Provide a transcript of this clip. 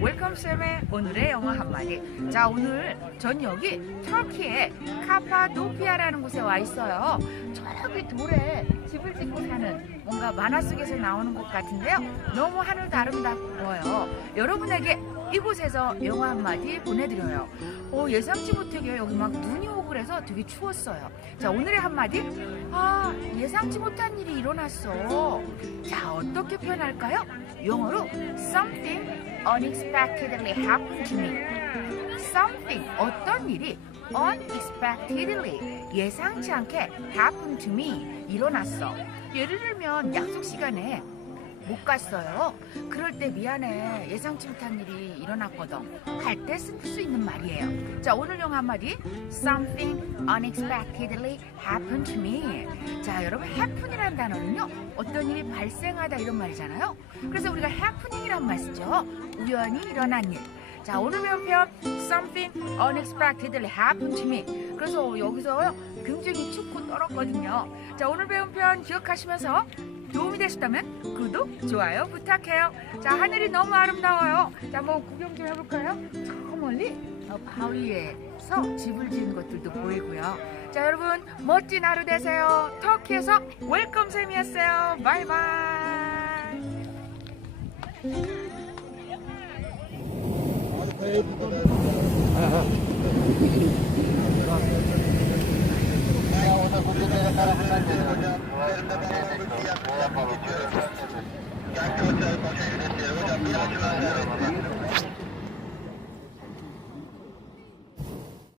웰컴쌤의 오늘의 영어 한마디. 자, 오늘 전 여기 터키의 카파도피아라는 곳에 와 있어요. 저기 돌에 집을 짓고 사는 뭔가 만화 속에서 나오는 곳 같은데요. 너무 하늘도 아름답고요. 여러분에게 이곳에서 영어 한마디 보내드려요. 어, 예상치 못하게 여기 막 눈이 오고 그래서 되게 추웠어요. 자, 오늘의 한마디. 아, 예상치 못한 일이 일어났어. 자, 어떻게 표현할까요? 영어로 something unexpectedly happened to me. something 어떤 일이 unexpectedly 예상치 않게 happened to me 일어났어. 예를 들면 약속 시간에 못 갔어요. 그럴 때 미안해. 예상치 못한 일이 일어났거든. 할때쓸 수 있는 말이에요. 자, 오늘 영어 한마디. Something unexpectedly happened to me. 자, 여러분, happen이라는 단어는요. 어떤 일이 발생하다 이런 말이잖아요. 그래서 우리가 happening이란 말 쓰죠. 우연히 일어난 일. 자, 오늘 배운 표현 something unexpectedly happened to me. 그래서 여기서 굉장히 춥고 떨었거든요. 자, 오늘 배운 표현 기억하시면서 도움이 되셨다면 구독, 좋아요 부탁해요. 자 하늘이 너무 아름다워요. 자 뭐 구경 좀 해볼까요? 저 멀리 어, 바위에서 집을 지은 것들도 보이고요. 자 여러분 멋진 하루 되세요. 터키에서 웰컴쌤이었어요. 바이바이. 아, 아. Üzerinde ben ona bir fiyat yapıp geçiyorum. Yan köşeyi boşa yönetiyorum. Hocam bir açı verdi.